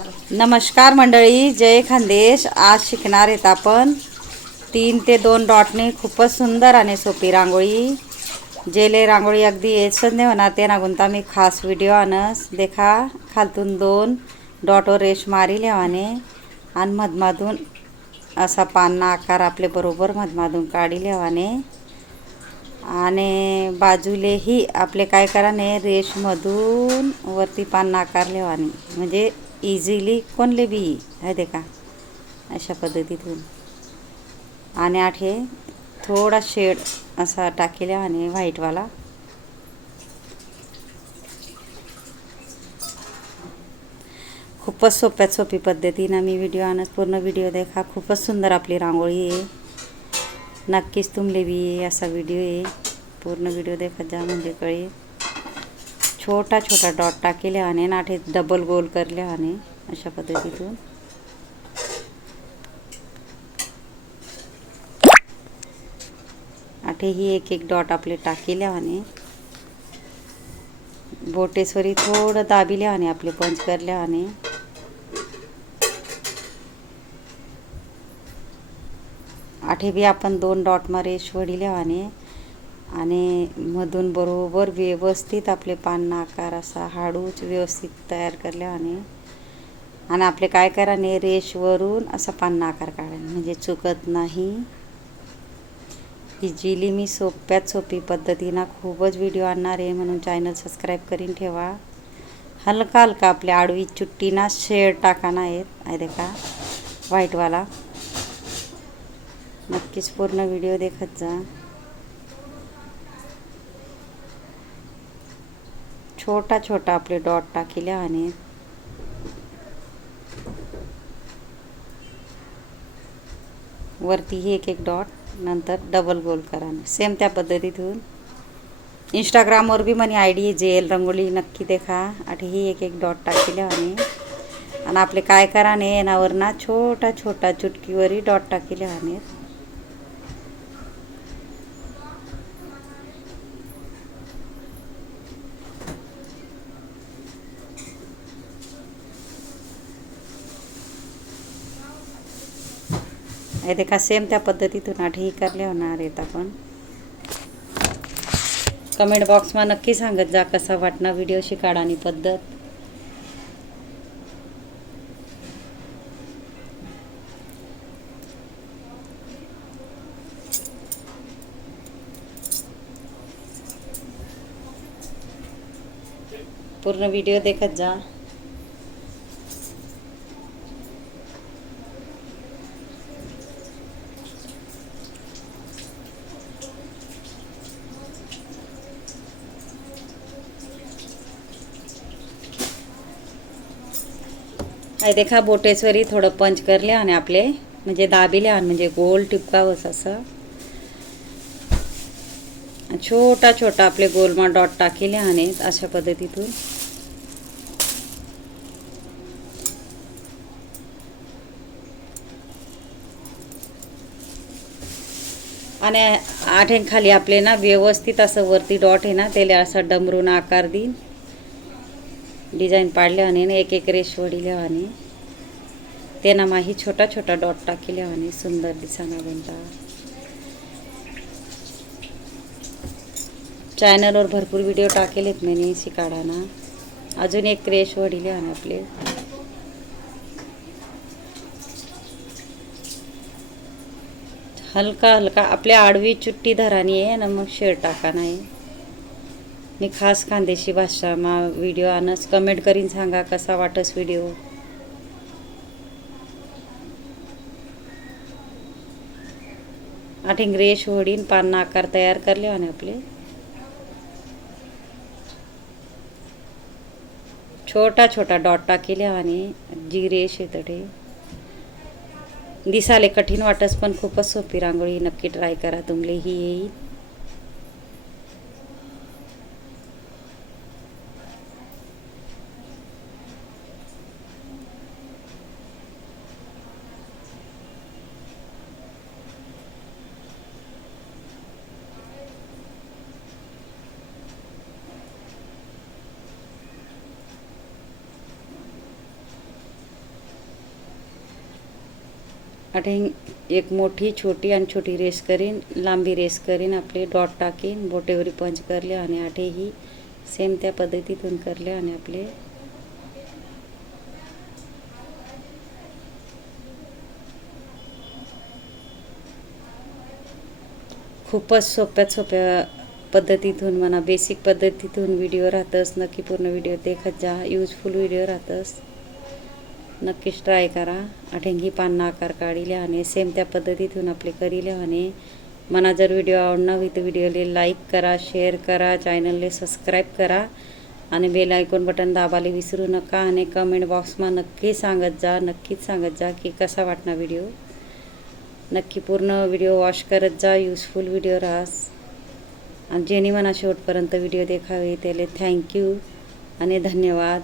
नमस्कार मंडळी, जय खानदेश. आज शिकणार आहेत आपण 3 ते 2 डॉटने खूपच सुंदर आणि सोपी रांगोळी. जेले रांगोळी अगदी येसच नाही होणार ते ना गुंता मी खास व्हिडिओ आणस देखा. खालतून 2 डॉटवर रेश मारी लेवाने आणि मधमाधून असा पान्ना आकार आपले बरोबर मधमाधून काढी लेवाने आणि बाजूलेही आपले काय कराने रेशमधून वरती पान्ना आकार लेवाने म्हणजे इझिली कोणले बी आहे देखा अशा पद्धतीतून. आणि आठे थोडा शेड असा टाकेल्या आणि व्हाईटवाला खूपच सोपी पद्धतीने मी व्हिडिओ आणत पूर्ण व्हिडिओ देखा. खूपच सुंदर आपली रांगोळी आहे. नक्कीच तुमले बी असा व्हिडिओ आहे. पूर्ण व्हिडिओ देखत जा म्हणजे कळेल. छोटा छोटा डॉट टाकेले आणि नाठे डबल गोल करले आणि अशा पद्धतीतून आठे ही एक एक डॉट आपले टाकेले आणि बोटेसवरी थोडं दाबिले आणि आपले पंच करले आणि आठे बी आपण 2 डॉट मा रेश वडिले आणि मधून बरोबर व्यवस्थित आपले पान्ना आकार असा हाडूच व्यवस्थित तयार करले आणि आपले काय कराने रेशवरून असा पान्ना आकार काढा म्हणजे चुकत नाही. इझिली मी सोप्यात सोपी पद्धतीनं खूपच व्हिडिओ आणणार आहे म्हणून चॅनल सबस्क्राईब करून ठेवा. हलका हलका आपल्या आडवी चुट्टीना शेड टाकाना आहे देखा व्हाईटवाला. नक्कीच पूर्ण व्हिडिओ देखत जा. छोटा छोटा आपले डॉट टाकेले आणि वरती ही एक एक डॉट नंतर डबल गोल करा. सेम त्या पद्धतीतून इंस्टाग्रामवर बी मनी आयडी जेल रंगोली नक्की देखा. आठी ही एक एक डॉट टाकेले आणि आपले काय कराने येणावर ना छोटा छोटा चुटकीवरी डॉट टाकेले आणि हे देखा. सेम त्या पद्धतीतून आठही करले होणार आहेत आपण. कमेंट बॉक्समा नक्की सांगत जा कसा वाटना व्हिडिओ शिकाडानी पद्धत. पूर्ण व्हिडिओ देखत जा. आहे देखा बोटेसवरी थोडं पंच करले आणि आपले म्हणजे दाबिले आणि म्हणजे गोल टिपकावंच असं छोटा छोटा आपले गोलमा डॉट टाकेले आणि अशा पद्धतीतून आणि आठे खाली आपले ना व्यवस्थित असं वरती डॉट आहे ना त्याला असं डमरून आकार देईन डिझाईन पाडले आणि एक एक रेश वडिले आणि त्यांना माही छोटा छोटा डॉट टाकेले आणि सुंदर दिसाना बनता. चॅनलवर भरपूर व्हिडिओ टाकेलेत मी शिकाडाना. अजून एक रेश वडिले आणि आपले हलका हलका आपल्या आडवी चुट्टी धरानी आहे ना मग शेड टाकाना आहे. मी खास खानदेशी भाषा मा व्हिडिओ आणस. कमेंट करीन सांगा कसा वाटस व्हिडिओ. आठिंग रेश होडीन पान्ना आकार तयार करले आणि आपले छोटा छोटा डॉट टाकेले आणि जी रेश येतडे दिसाले कठीण वाटस पण खूपच सोपी रांगोळी. नक्की ट्राय करा तुमले ही येईल. आठे एक मोठी छोटी आणि छोटी रेस करीन, लांबी रेस करीन, आपले डॉट टाकीन, बोटेवरी पंच करले आणि आठे ही सेम त्या पद्धतीतून करले आणि आपले खूपच सोप्या पद्धतीतून म्हणा, बेसिक पद्धतीतून व्हिडिओ राहतस. नक्की पूर्ण व्हिडिओ देखत जा. यूजफुल व्हिडिओ राहतस. नक्कीच ट्राय करा. अठेंगी पान्ना आकार काढिले आणि सेम त्या पद्धतीतून आपले करिले आणि मना जर व्हिडिओ आवडना होई तर व्हिडिओले लाईक करा, शेअर करा, चॅनलले सबस्क्राईब करा आणि बेल आयकॉन बटन दाबाले विसरू नका. आणि कमेंट बॉक्समा नक्की सांगत जा की कसा वाटना व्हिडिओ. नक्की पूर्ण व्हिडिओ वॉच करत जा. यूजफुल व्हिडिओ राहस. आणि जेनी मना शेवटपर्यंत व्हिडिओ देखावे त्याले थँक्यू आणि धन्यवाद.